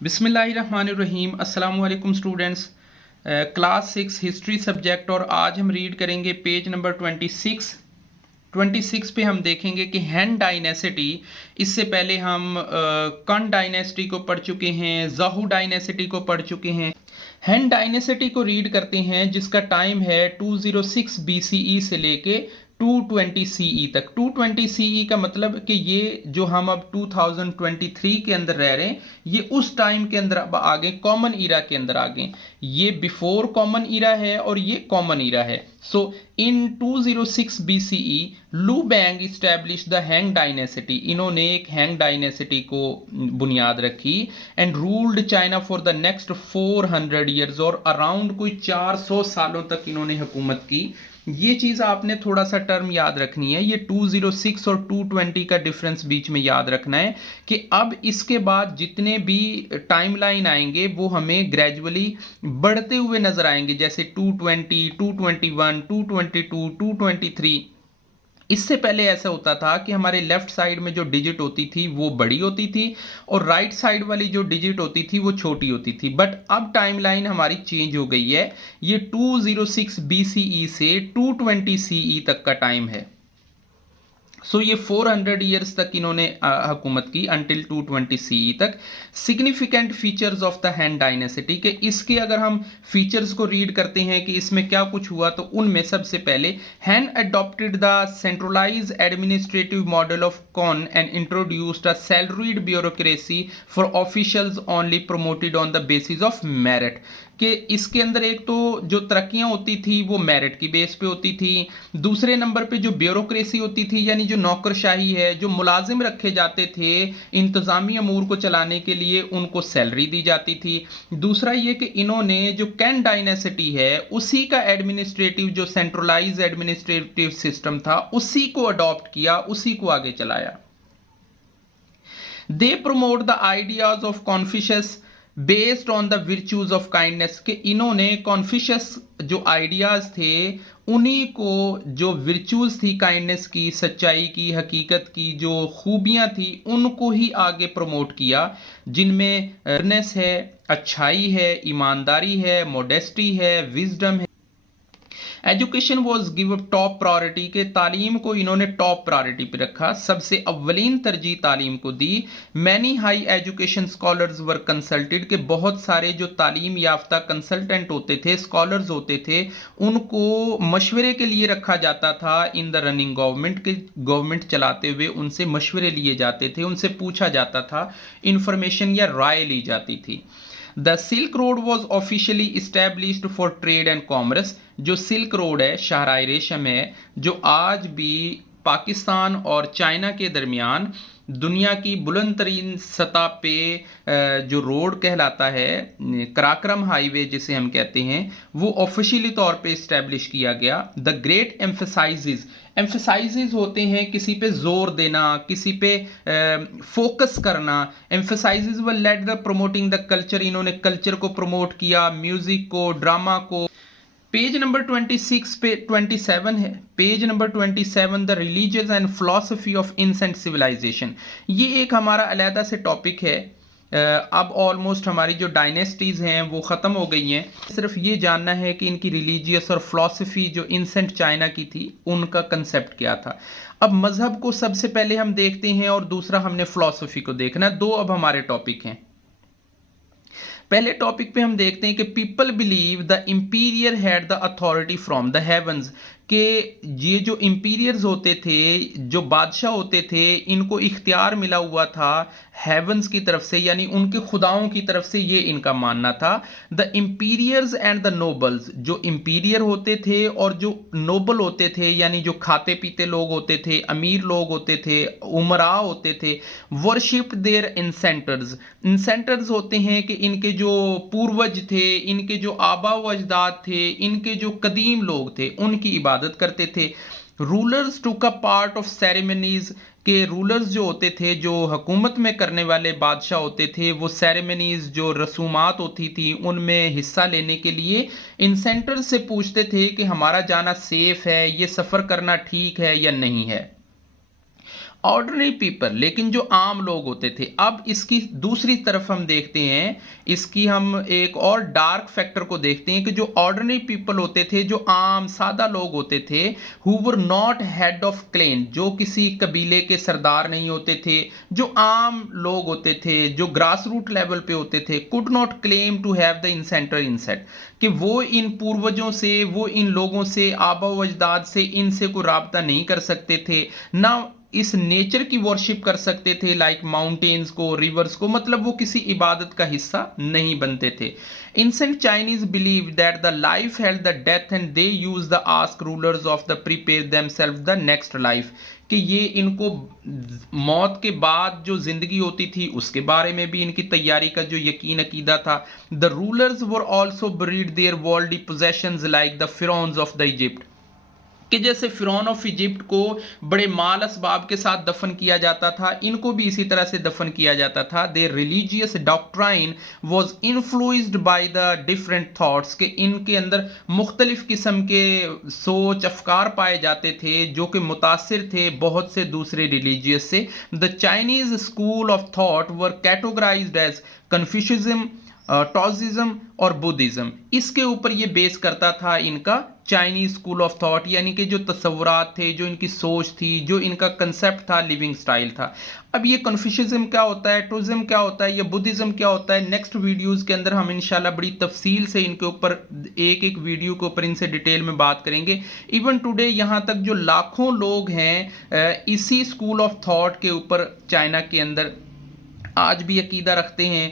बिस्मिल्लाहिर्रहमानिर्रहीम। अस्सलाम वालेकुम स्टूडेंट्स। क्लास 6 हिस्ट्री सब्जेक्ट और आज हम रीड करेंगे पेज नंबर 26 पे हम देखेंगे कि हैन डायनेसिटी। इससे पहले हम कन डायनेसिटी को पढ़ चुके हैं, ज़ाहू डायनेसिटी को पढ़ चुके हैं। हैन डायनेसिटी को रीड करते हैं जिसका टाइम है 206 BCE से लेके 220 CE तक। 220 CE का मतलब कि ये जो हम अब 2023 के अंदर रह रहे हैं, ये उस टाइम के अंदर अब आगे कॉमन ईरा के अंदर आ गए। ये बिफोर कॉमन ईरा है और ये कॉमन ईरा है। सो इन 206 BCE लू bang establish the hang dynasty. इन्होंने एक हैंग डायनेसिटी को बुनियाद रखी and ruled China for the next 400 years. और अराउंड कोई 400 सालों तक इन्होंने हुकूमत की। ये चीज़ आपने थोड़ा सा टर्म याद रखनी है। ये 206 और 220 का डिफरेंस बीच में याद रखना है कि अब इसके बाद जितने भी टाइमलाइन आएंगे वो हमें ग्रेजुअली बढ़ते हुए नजर आएंगे, जैसे 220, 221, 222, 223। इससे पहले ऐसा होता था कि हमारे लेफ्ट साइड में जो डिजिट होती थी वो बड़ी होती थी और राइट साइड वाली जो डिजिट होती थी वो छोटी होती थी। बट अब टाइमलाइन हमारी चेंज हो गई है। ये 206 BCE से 220 CE तक का टाइम है। सो ये 400 ईयर्स तक इन्होंने हुकूमत की अंटिल 220 CE तक। Significant features of the Hahn dynasty के इसके अगर हम फीचर्स को रीड करते हैं कि इसमें क्या कुछ हुआ, तो उनमें सबसे पहले Han adopted the centralize administrative model of Qin and introduced a salaried bureaucracy for officials only promoted on the basis of merit. कि इसके अंदर एक तो जो तरक्कियां होती थी वो मेरिट की बेस पे होती थी। दूसरे नंबर पे जो ब्यूरोक्रेसी होती थी यानी जो नौकरशाही है, जो मुलाजिम रखे जाते थे इंतजामी अमूर को चलाने के लिए, उनको सैलरी दी जाती थी। दूसरा ये कि इन्होंने जो कैन डायनेसिटी है उसी का एडमिनिस्ट्रेटिव जो सेंट्रलाइज एडमिनिस्ट्रेटिव सिस्टम था उसी को अडॉप्ट किया, उसी को आगे चलाया। They promote the ideas of Confucius based on the virtues of kindness. के इन्होंने कॉन्फ्यूशियस जो आइडियाज थे उन्हीं को, जो विर्च्यूज थी काइंडनेस की, सच्चाई की, हकीकत की जो खूबियां थी उनको ही आगे प्रमोट किया, जिनमें फेयरनेस है, अच्छाई है, ईमानदारी है, मोडेस्टी है, विजडम है। Education was give top priority के तालीम को इन्होंने टॉप प्रायोरिटी पे रखा, सबसे अव्वलीन तरजीह तालीम को दी। मैनी हाई एजुकेशन स्कॉलर्स वर कंसल्टेड के बहुत सारे जो तालीम याफ्ता कंसल्टेंट होते थे, स्कॉलर्स होते थे, उनको मशवरे के लिए रखा जाता था इन द रनिंग गवर्नमेंट के। गवर्नमेंट चलाते हुए उनसे मशवरे लिए जाते थे, उनसे पूछा जाता था, इंफॉर्मेशन या राय ली जाती थी। The silk road was officially established for trade and commerce. जो सिल्क रोड है, शाहराह रेशम है, जो आज भी पाकिस्तान और चाइना के दरमियान दुनिया की बुलंद तरीन सतह पे जो रोड कहलाता है, कराक्रम हाईवे जिसे हम कहते हैं, वो ऑफिशियली तौर पे इस्टेब्लिश किया गया। द ग्रेट एम्फेसाइजेज होते हैं किसी पे जोर देना, किसी पे फोकस करना। Emphasizes were led the promoting the culture. इन्होंने कल्चर को प्रमोट किया, म्यूजिक को, ड्रामा को। पेज नंबर 26 पे 27 है। Page number 27 the religious and philosophy of ancient civilization. ये एक हमारा अलहदा से टॉपिक है। अब ऑलमोस्ट हमारी जो डायनेस्टीज हैं वो ख़त्म हो गई हैं। सिर्फ ये जानना है कि इनकी रिलीजियस और फिलॉसफी जो इंसेंट चाइना की थी उनका कंसेप्ट क्या था। अब मजहब को सबसे पहले हम देखते हैं और दूसरा हमने फिलॉसफी को देखना। दो अब हमारे टॉपिक हैं। पहले टॉपिक पे हम देखते हैं कि people believe the emperor had the authority from the heavens. कि ये जो इंपीरियर्स होते थे, जो बादशाह होते थे, इनको इख्तियार मिला हुआ था हेवंस की तरफ से, यानी उनके खुदाओं की तरफ से, ये इनका मानना था। द इंपीरियर्स एंड द नोबल्स, जो इंपीरियर होते थे और जो नोबल होते थे यानी जो खाते पीते लोग होते थे, अमीर लोग होते थे, उमरा होते थे, वर्शिप्ड देयर इंसेंटर्स। इंसेंटर्स होते हैं कि इनके जो पूर्वज थे, इनके जो आबा व अजदाद थे, इनके जो कदीम लोग थे, उनकी इबादत करते थे। Rulers took a part of ceremonies. के रूलर्स जो होते थे, जो हुकूमत में करने वाले बादशाह होते थे, वो सेरेमनीज जो रसूमात होती थी उनमें हिस्सा लेने के लिए इंसेंटर्स से पूछते थे कि हमारा जाना सेफ है, ये सफ़र करना ठीक है या नहीं है। ऑर्डिनरी पीपल, लेकिन जो आम लोग होते थे। अब इसकी दूसरी तरफ हम देखते हैं, इसकी हम एक और डार्क फैक्टर को देखते हैं कि जो ऑर्डिनरी पीपल होते थे, जो आम सादा लोग होते थे, who were not head of clan, जो किसी कबीले के सरदार नहीं होते थे, जो आम लोग होते थे, जो ग्रास रूट लेवल पे होते थे, could not claim to have the इंसेंटर इंसेट, कि वो इन पूर्वजों से, वो इन लोगों से, आबा व अजदाद से, इनसे कोई राब्ता नहीं कर सकते थे, ना इस नेचर की वर्शिप कर सकते थे, लाइक माउंटेन्स को, रिवर्स को, मतलब वो किसी इबादत का हिस्सा नहीं बनते थे। Ancient Chinese believe that the life held the death and they use the ask rulers of the prepare themselves the next life, कि ये इनको मौत के बाद जो जिंदगी होती थी उसके बारे में भी इनकी तैयारी का जो यकीन अकीदा था। The rulers were also buried their worldly possessions like the pharaohs of the Egypt, कि जैसे फिरौन ऑफ इजिप्ट को बड़े माल असबाब के साथ दफन किया जाता था, इनको भी इसी तरह से दफन किया जाता था। There religious doctrine was influenced by the different thoughts, के इनके अंदर मुख्तलिफ किस्म के सोच अफकार पाए जाते थे जो कि मुतासिर थे बहुत से दूसरे रिलीजियस से। The Chinese school of thought were categorized as Confucianism, Taoism और बुद्धिज्म। इसके ऊपर ये बेस करता था इनका चाइनीज स्कूल ऑफ थॉट, यानी कि जो तस्वुरात थे, जो इनकी सोच थी, जो इनका कंसेप्ट था, लिविंग स्टाइल था। अब ये कन्फ्यूशिज्म क्या होता है, टोजिज्म क्या होता है, या बुद्धिज्म क्या होता है, नेक्स्ट वीडियोस के अंदर हम इंशाल्लाह बड़ी तफसील से इनके ऊपर एक एक वीडियो के ऊपर इनसे डिटेल में बात करेंगे। इवन टुडे यहाँ तक जो लाखों लोग हैं इसी स्कूल ऑफ थॉट के ऊपर चाइना के अंदर आज भी अकीदा रखते हैं।